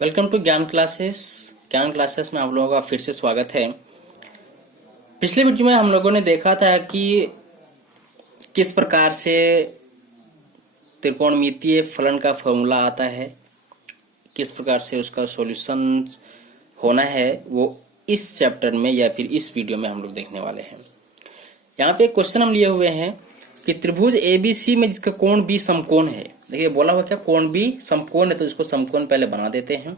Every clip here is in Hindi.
वेलकम टू ज्ञान क्लासेस में आप लोगों का फिर से स्वागत है। पिछले वीडियो में हम लोगों ने देखा था कि किस प्रकार से त्रिकोणमितीय फलन का फॉर्मूला आता है, किस प्रकार से उसका सॉल्यूशन होना है, वो इस चैप्टर में या फिर इस वीडियो में हम लोग देखने वाले हैं। यहाँ पे एक क्वेश्चन हम लिए हुए हैं कि त्रिभुज ABC में जिसका कोण B समकोण है। देखिए बोला हुआ क्या, कोण B समकोण है, तो इसको समकोण पहले बना देते हैं।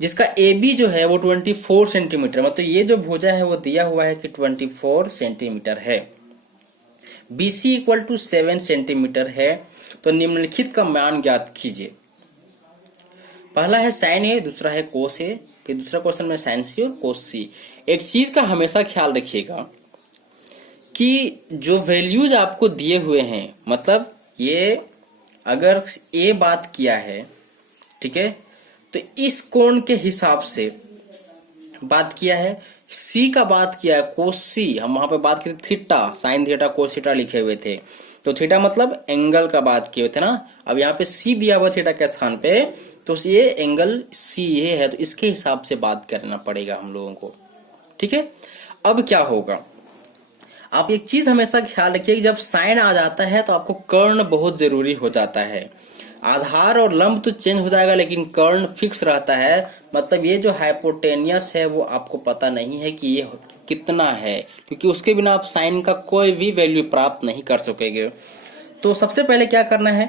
जिसका AB जो है वो 24 सेंटीमीटर, मतलब ये जो भुजा है वो दिया हुआ है कि 24 सेंटीमीटर है। BC इक्वल टू 7 सेंटीमीटर है। तो निम्नलिखित का मान ज्ञात कीजिए। पहला है साइन A, दूसरा है कोस A, फिर दूसरा क्वेश्चन में साइन C और कोस C। एक चीज का हमेशा ख्याल रखिएगा कि जो वैल्यूज आपको दिए हुए हैं, मतलब ये अगर A बात किया है, ठीक है, तो इस कोण के हिसाब से बात किया है। C का बात किया है कोस C, हम वहां पे बात की थी theta, sine theta cos theta लिखे हुए थे, तो थीटा मतलब एंगल का बात किए हुए थे ना। अब यहाँ पे C दिया हुआ थीटा के स्थान पे, तो ये एंगल CA है, तो इसके हिसाब से बात करना पड़ेगा हम लोगों को, ठीक है। अब क्या होगा, आप एक चीज हमेशा ख्याल रखिए कि जब साइन आ जाता है तो आपको कर्ण बहुत जरूरी हो जाता है। आधार और लंब तो चेंज हो जाएगा लेकिन कर्ण फिक्स रहता है। मतलब ये जो हाइपोटेनियस है वो आपको पता नहीं है कि ये कितना है, क्योंकि उसके बिना आप साइन का कोई भी वैल्यू प्राप्त नहीं कर सकेंगे। तो सबसे पहले क्या करना है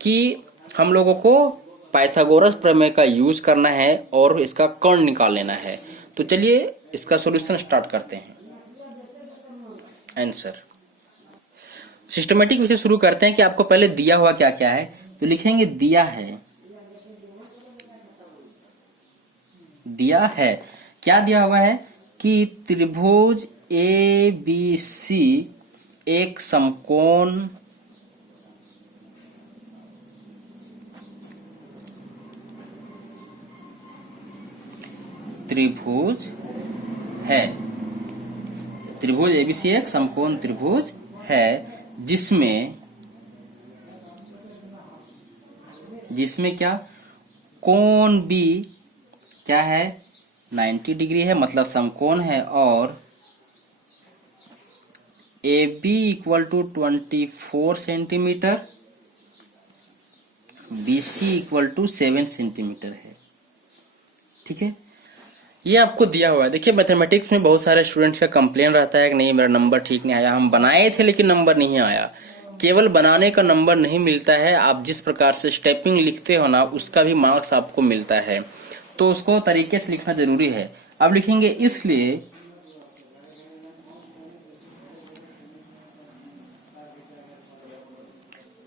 कि हम लोगों को पाइथागोरस प्रमेय का यूज करना है और इसका कर्ण निकाल लेना है। तो चलिए इसका सोल्यूशन स्टार्ट करते हैं। आंसर सिस्टमेटिक विषय शुरू करते हैं कि आपको पहले दिया हुआ क्या क्या है। तो लिखेंगे दिया है क्या दिया हुआ है कि त्रिभुज ABC एक समकोण त्रिभुज है। त्रिभुज ABC एक समकोण त्रिभुज है जिसमें क्या कोण B क्या है 90 डिग्री है, मतलब समकोण है, और AB equal to 24 centimetre, BC equal to 7 centimetre है, ठीक है। ये आपको दिया हुआ है। देखिए मैथमेटिक्स में बहुत सारे स्टूडेंट्स का कंप्लेन रहता है कि नहीं मेरा नंबर ठीक नहीं आया, हम बनाए थे लेकिन नंबर नहीं आया। केवल बनाने का नंबर नहीं मिलता है, आप जिस प्रकार से स्टेपिंग लिखते हो ना उसका भी मार्क्स आपको मिलता है, तो उसको तरीके से लिखना जरूरी है। अब लिखेंगे इसलिए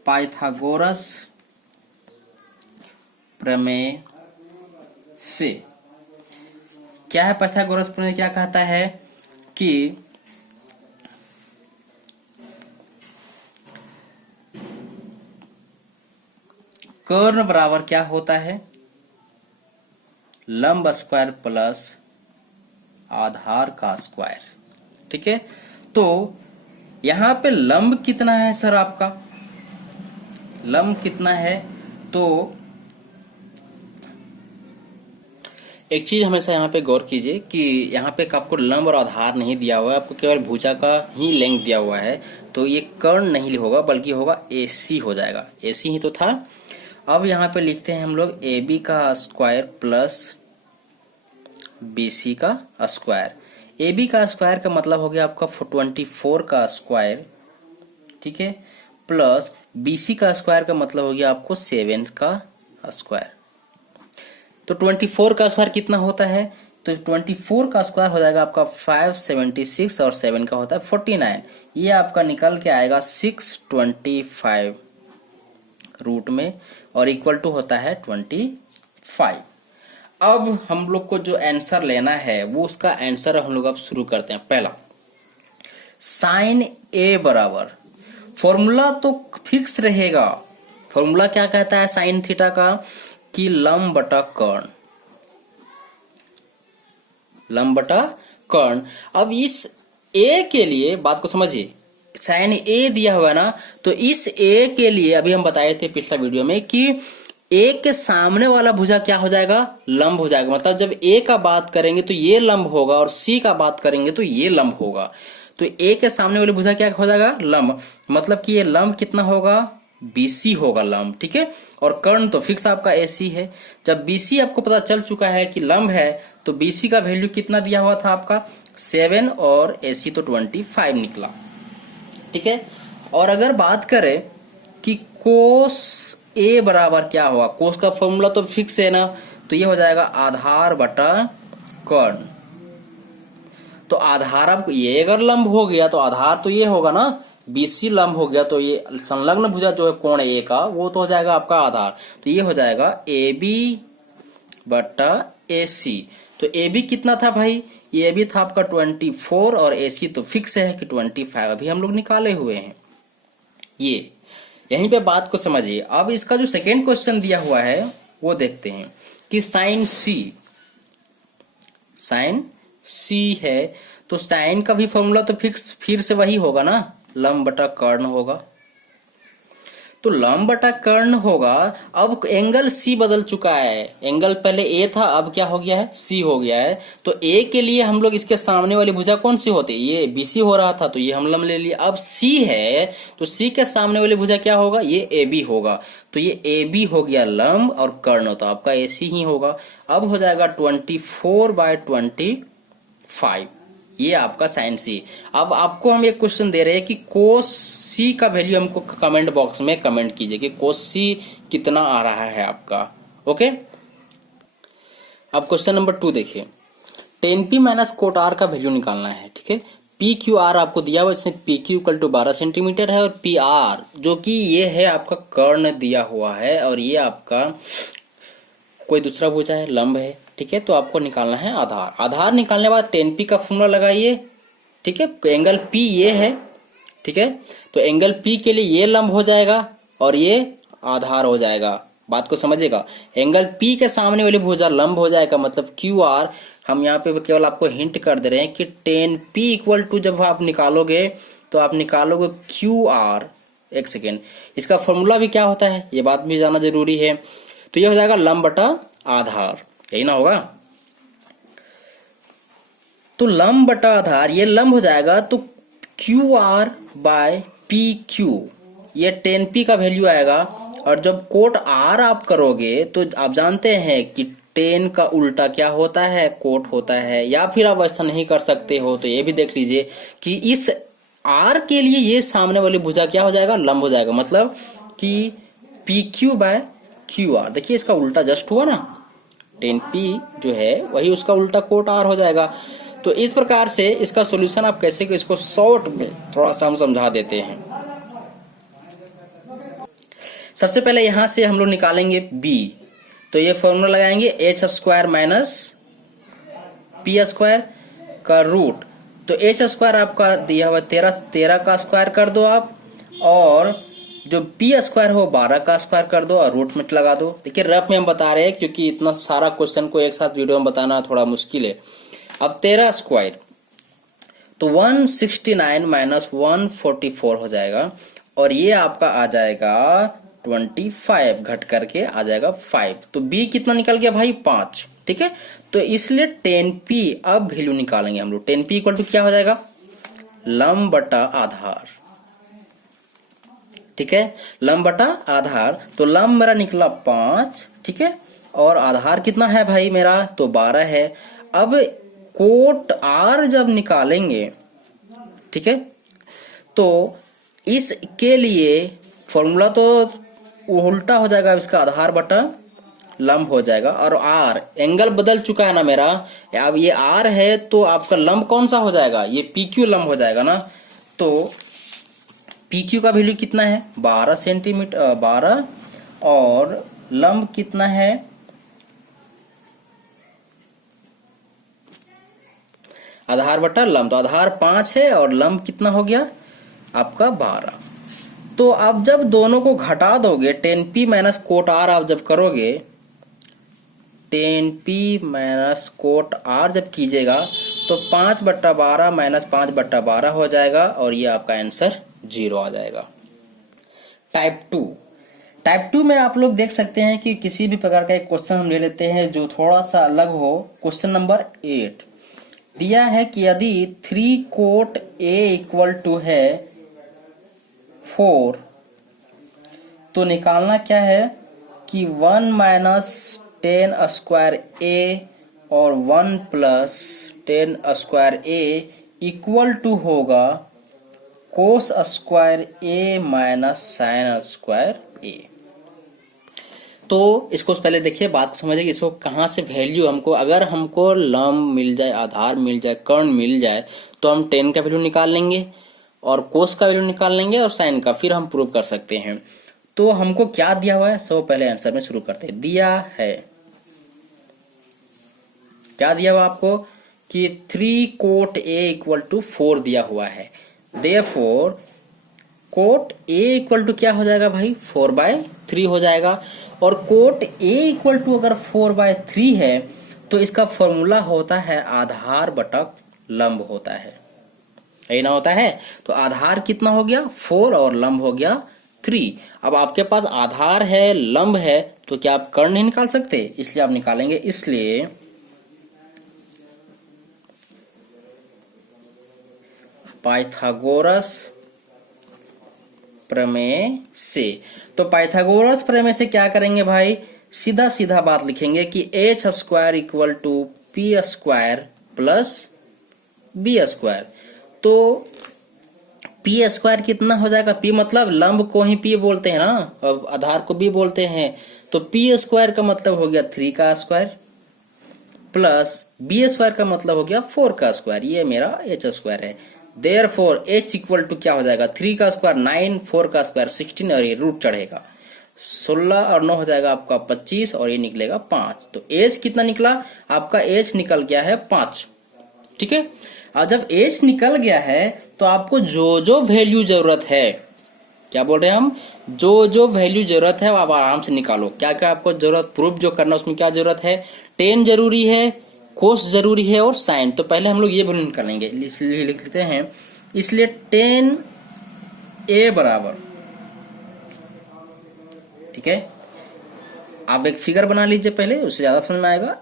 पाइथागोरस प्रमेय से क्या है, पाइथागोरस प्रमेय क्या कहता है कि कर्ण बराबर क्या होता है, लंब स्क्वायर प्लस आधार का स्क्वायर, ठीक है। तो यहां पे लंब कितना है सर, आपका लंब कितना है, तो एक चीज हमेशा यहाँ पे गौर कीजिए कि यहाँ पे आपको लंब और आधार नहीं दिया हुआ है, आपको केवल भुजा का ही लेंथ दिया हुआ है, तो ये कर्ण नहीं होगा बल्कि होगा AC हो जाएगा, AC ही तो था। अब यहाँ पे लिखते हैं हम लोग AB का स्क्वायर प्लस BC का स्क्वायर। AB का स्क्वायर का मतलब हो गया आपका 24 का स्क्वायर, ठीक है, प्लस BC का स्क्वायर का मतलब हो गया आपको 7 का स्क्वायर। तो 24 का स्क्वायर कितना होता है, तो 24 का स्क्वायर हो जाएगा आपका 576 और 7 का होता है 49। ये आपका निकल के आएगा 625 रूट में और इक्वल टू होता है 25। अब हम लोग को जो आंसर लेना है वो उसका आंसर हम लोग अब शुरू करते हैं। पहला साइन A बराबर, फॉर्मूला तो फिक्स रहेगा। फॉर्मूला क्या कहता है साइन थीटा का कि लंब बटा कर्ण, लंब बटा कर्ण। अब इस A के लिए बात को समझिए, साइन A दिया हुआ है ना, तो इस A के लिए अभी हम बताए थे पिछला वीडियो में कि ए के सामने वाला भुजा क्या हो जाएगा, लंब हो जाएगा। मतलब जब ए का बात करेंगे तो ये लंब होगा और सी का बात करेंगे तो ये लंब होगा। तो ए के सामने वाली भुजा क्या हो जाएगा, लंब। मतलब कि ये लंब कितना होगा, बीसी होगा लंब, ठीक है। और कर्ण तो फिक्स आपका एसी है। जब बीसी आपको पता चल चुका है कि लंब है तो बीसी का वैल्यू कितना दिया हुआ था आपका 7 और एसी तो 25 निकला, ठीक है। और अगर बात करें कि कोस ए बराबर क्या होगा, कोस का फॉर्मूला तो फिक्स है ना, तो ये हो जाएगा आधार बटा कर्ण। तो आधार आपको ये अगर लंब हो गया तो आधार तो ये होगा ना, बीसी लंब हो गया तो ये संलग्न भुजा जो है कोण ए का वो तो हो जाएगा आपका आधार। तो ये हो जाएगा ए बी बटा ए सी। तो ए बी कितना था भाई, ये भी था आपका 24 और ए सी तो फिक्स है कि 25 अभी हम लोग निकाले हुए हैं। ये यहीं पे बात को समझिए। अब इसका जो सेकेंड क्वेश्चन दिया हुआ है वो देखते हैं कि साइन सी है। तो साइन का भी फॉर्मूला तो फिक्स फिर से वही होगा ना, लंब बटा कर्ण होगा। तो लंब बटा कर्ण होगा। अब एंगल सी बदल चुका है, एंगल पहले ए था अब क्या हो गया है, सी हो गया है। तो ए के लिए हम लोग इसके सामने वाली भुजा कौन सी होती है, ये बीसी हो रहा था तो ये हम लंब ले लिए। अब सी है तो सी के सामने वाली भुजा क्या होगा, ये ए बी होगा। तो ये ए बी हो गया लंब और कर्ण तो आपका ए सी ही होगा। अब हो जाएगा 24/25, ये आपका साइन सी। अब आपको हम एक क्वेश्चन दे रहे हैं कि कोस सी का वैल्यू हमको कमेंट बॉक्स में कमेंट कीजिए कि कोस सी कितना आ रहा है आपका। ओके, अब क्वेश्चन नंबर 2 देखिए। Ten P minus cot R का वैल्यू निकालना है, ठीक है। पी क्यू आर आपको दिया हुआ, इसमें P Q equal to 12 centimetre है और पी आर जो कि ये है आपका कर्ण दिया हुआ है और ये आपका कोई दूसरा भुजा है, लंब है, ठीक है। तो आपको निकालना है आधार। आधार निकालने के बाद 10p का फॉर्मूला लगाइए, ठीक है। एंगल P ये है, ठीक है। तो एंगल P के लिए ये लंब हो जाएगा और ये आधार हो जाएगा। बात को समझिएगा, एंगल P के सामने वाली भुजा लंब हो जाएगा, मतलब QR। हम यहाँ पे केवल आपको हिंट कर दे रहे हैं कि 10p इक्वल टू जब आप निकालोगे तो आप निकालोगे QR। एक सेकेंड, इसका फॉर्मूला भी क्या होता है ये बात भी जानना जरूरी है। तो ये हो जाएगा लंब बटा आधार, यही ना होगा। तो लंब बटा आधार, ये लंब हो जाएगा तो QR बाय PQ, ये 10p का वैल्यू आएगा। और जब कोट R आप करोगे तो आप जानते हैं कि 10 का उल्टा क्या होता है, कोट होता है। या फिर आप ऐसा नहीं कर सकते हो तो ये भी देख लीजिए कि इस R के लिए ये सामने वाली भुजा क्या हो जाएगा, लंब हो जाएगा। मतलब कि PQ बाय QR, देखिए इसका उल्टा जस्ट हुआ ना, 10p जो है वही उसका उल्टा कोट R हो जाएगा। तो इस प्रकार से इसका सॉल्यूशन आप कैसे, इसको शॉर्ट में थोड़ा सा हम समझा देते हैं। सबसे पहले यहां से हम लोग निकालेंगे b, तो ये फॉर्मूला लगाएंगे h² माइनस p² का रूट। तो h² आपका दिया हुआ 13 का स्क्वायर कर दो आप, और जो p² हो 12 का स्क्वायर कर दो और रूट में लगा दो। देखिए रफ में हम बता रहे हैं क्योंकि इतना सारा क्वेश्चन को एक साथ वीडियो में बताना थोड़ा मुश्किल है। अब 13 स्क्वायर तो 169 माइनस 144 हो जाएगा और ये आपका आ जाएगा 25, घट करके आ जाएगा 5। तो b कितना निकल गया भाई, 5, ठीक है। तो इसलिए 10p अब वैल्यू निकालेंगे हम लोग। 10p इक्वल टू क्या हो जाएगा, लंब बटा आधार, ठीक है। लंब बटा आधार, तो लंब मेरा निकला 5, ठीक है। और आधार कितना है भाई मेरा, तो 12 है। अब कोट R जब निकालेंगे, ठीक है, तो इसके लिए फॉर्मूला तो उल्टा हो जाएगा, इसका आधार बटा लंब हो जाएगा। और R एंगल बदल चुका है ना मेरा, अब ये R है तो आपका लंब कौन सा हो जाएगा, ये PQ लंब हो जाएगा ना। तो PQ का वैल्यू कितना है, 12 सेंटीमीटर 12, और लंब कितना है, आधार बटा लंब, तो आधार 5 है और लंब कितना हो गया आपका 12। तो अब जब दोनों को घटा दोगे 10p माइनस कोट R आप जब करोगे, 10p माइनस कोट R जब कीजिएगा तो 5/12 माइनस 5/12 हो जाएगा और ये आपका आंसर 0 आ जाएगा। टाइप 2 में आप लोग देख सकते हैं कि किसी भी प्रकार का एक क्वेश्चन हम ले लेते हैं जो थोड़ा सा अलग हो। क्वेश्चन नंबर 8 दिया है कि यदि 3 कोट A इक्वल टू है 4 तो निकालना क्या है कि 1 माइनस 10 स्क्वायर A और 1 plus 10 square A equal to होगा cos square A minus sine square A। तो इसको पहले देखिए, बात को समझिए कि इसको कहाँ से वैल्यू हमको, अगर हमको लंब मिल जाए, आधार मिल जाए, कर्ण मिल जाए तो हम 10 का वैल्यू निकाल लेंगे और कोस का वैल्यू निकाल लेंगे और साइन का, फिर हम प्रूव कर सकते हैं। तो हमको क्या दिया हुआ है, सो पहले आंसर में शुरू करते हैं। दिया है, क्या दिया हुआ आपको कि 3 कोट A इक्वल टू 4 दिया हुआ है। Therefore cot A equal to क्या हो जाएगा भाई, 4/3 हो जाएगा। और कोट A इक्वल टू अगर 4/3 है तो इसका फॉर्मूला होता है आधार बटक लंब होता है, यही ना होता है। तो आधार कितना हो गया 4 और लंब हो गया 3। अब आपके पास आधार है, लंब है, तो क्या आप कर्ण नहीं निकाल सकते, इसलिए आप निकालेंगे। इसलिए पाइथागोरस प्रमेय से, तो पाइथागोरस प्रमेय से क्या करेंगे भाई, सीधा सीधा बात लिखेंगे कि h square equal to P square plus B square. तो पी स्क्वायर कितना हो जाएगा, पी मतलब लंब को ही पी बोलते हैं ना, और आधार को बी बोलते हैं। तो पी स्क्वायर का मतलब हो गया 3 का स्क्वायर प्लस बी स्क्वायर का मतलब हो गया 4 का स्क्वायर, ये मेरा h स्क्वायर है। देयरफॉर h इक्वल टू क्या हो जाएगा, 3 का स्क्वायर 9, 4 का स्क्वायर 16 और ये रूट चढ़ेगा 16 और 9 हो जाएगा आपका 25 और ये निकलेगा 5। तो h कितना निकला आपका, h निकल गया है 5। ठीक है, और जब h निकल गया है तो आपको जो जो वैल्यू जरूरत है, क्या बोल रहे हैं हम, जो जो वैल्यू जरूरत है आप आराम से निकालो। क्या क्या आपको जरूरत, प्रूफ जो करना उसमें क्या जरूरत है, tan जरूरी है, कोस जरूरी है और साइन। तो पहले हम लोग ये वैल्यू निकालेंगे, इसलिए लिख लेते हैं। इसलिए tan A बराबर, ठीक है, आप एक फिगर बना लीजिए पहले, उससे ज्यादा समझ में आएगा।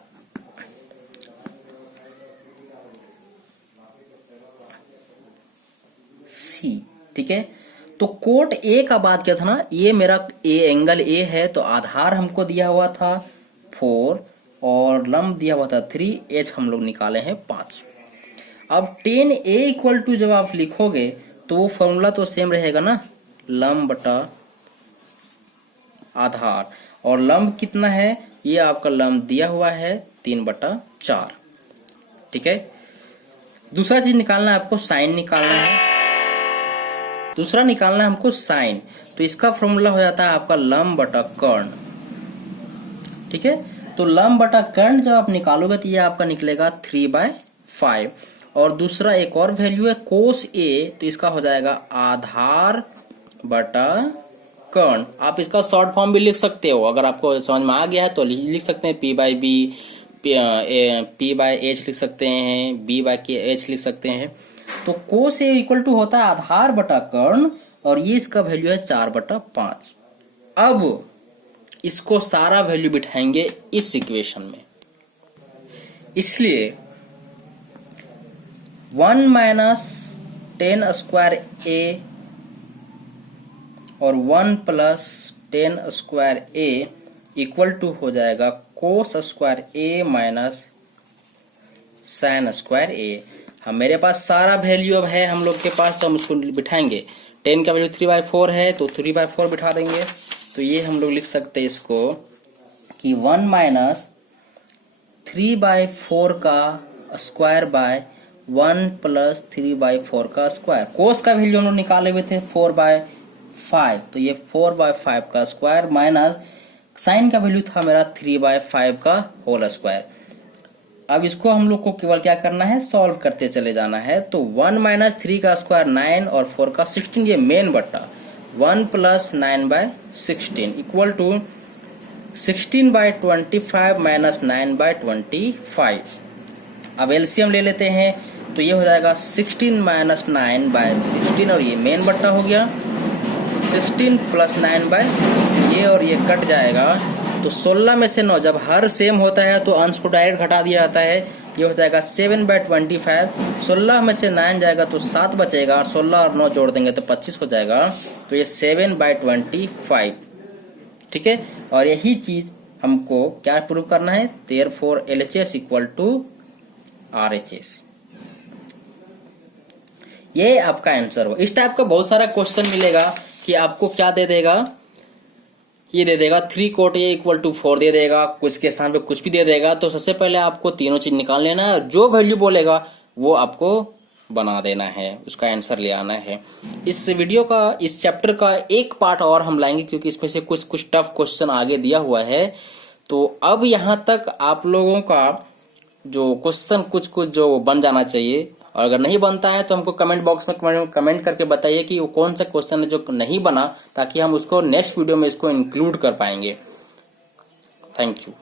C, ठीक है, तो कोट A का बात क्या था ना, ये मेरा A एंगल A है, तो आधार हमको दिया हुआ था 4 और लंब दिया हुआ था 3, h हम लोग निकाले हैं 5। अब tan A इक्वल टू जब आप लिखोगे तो वो फॉर्मूला तो सेम रहेगा ना, लंब बटा आधार, और लंब कितना है, ये आपका लंब दिया हुआ है 3/4। ठीक है, दूसरा चीज निकालना है आपको, साइन निकालना है, दूसरा निकालना है हमको साइन। तो इसका फॉर्मूला हो जाता है आपका लंब बटा कर्ण। ठीक है, तो लंब बटा कर्ण जब आप निकालोगे तो ये आपका निकलेगा 3/5। और दूसरा एक और वैल्यू है कोस A, तो इसका हो जाएगा आधार बटा कर्ण। आप इसका शॉर्ट फॉर्म भी लिख सकते हो, अगर आपको समझ में आ गया है तो लिख सकते हैं P/B, P/H लिख सकते हैं, B/H लिख सकते हैं। तो कोस A इक्वल टू होता है आधार बटा कर्ण और ये इसका वैल्यू है 4/5। अब इसको सारा वैल्यू बिठाएंगे इस इक्वेशन में, इसलिए 1 माइनस 10 स्क्वायर A और 1 plus 10 square A equal to हो जाएगा cos square A minus sine square A। हम मेरे पास सारा वैल्यू अब है हम लोग के पास, तो हम उसको बिठाएंगे। 10 का वैल्यू 3/4 है तो 3/4 बिठा देंगे। तो ये हम लोग लिख सकते हैं इसको कि 1 माइनस 3/4 का स्क्वायर बाय 1 प्लस 3/4 का स्क्वायर। कोस का वैल्यू हम लोग निकाले हुए थे 4/5, तो ये 4/5 का स्क्वायर माइनस साइन का वैल्यू था मेरा 3/5 का होल स्क्वायर। अब इसको हम लोग को केवल क्या करना है, सॉल्व करते चले जाना है। तो 1 माइनस 3 का स्क्वायर 9 और 4 का 16, ये मेन बट्टा 1 प्लस 9/16 इक्वल टू 16/25 माइनस 9/25। अब एलसीएम ले लेते हैं तो ये हो जाएगा 16 माइनस 9/16 और ये मेन बट्टा हो गया 16 प्लस 9/25। ये और ये कट जाएगा तो 16 में से 9 जब हर सेम होता है तो अंश को डायरेक्ट घटा दिया जाता है। ये हो जाएगा 7/25। 16 में से 9 जाएगा तो 7 बचेगा और 16 और 9 जोड़ देंगे तो 25 हो जाएगा। तो ये 7/25, ठीक है। और यही चीज हमको क्या प्रूव करना है, therefore LHS equal to RHS। ये आपका आंसर हो। इस टाइप का बहुत सारा क्वेश्चन मिलेगा कि आपको क्या दे देगा, ये दे देगा 3 cot A इक्वल टू 4 दे देगा, कुछ के स्थान पे कुछ भी दे देगा। तो सबसे पहले आपको तीनों चीज निकाल लेना है, जो वैल्यू बोलेगा वो आपको बना देना है, उसका आंसर ले आना है। इस वीडियो का, इस चैप्टर का एक पार्ट और हम लाएंगे क्योंकि इसमें से कुछ कुछ टफ क्वेश्चन आगे दिया हुआ है। तो अब यहाँ तक आप लोगों का जो क्वेश्चन कुछ कुछ जो बन जाना चाहिए, और अगर नहीं बनता है तो हमको कमेंट बॉक्स में कमेंट करके बताइए कि वो कौन सा क्वेश्चन है जो नहीं बना, ताकि हम उसको नेक्स्ट वीडियो में इसको इंक्लूड कर पाएंगे। Thank you.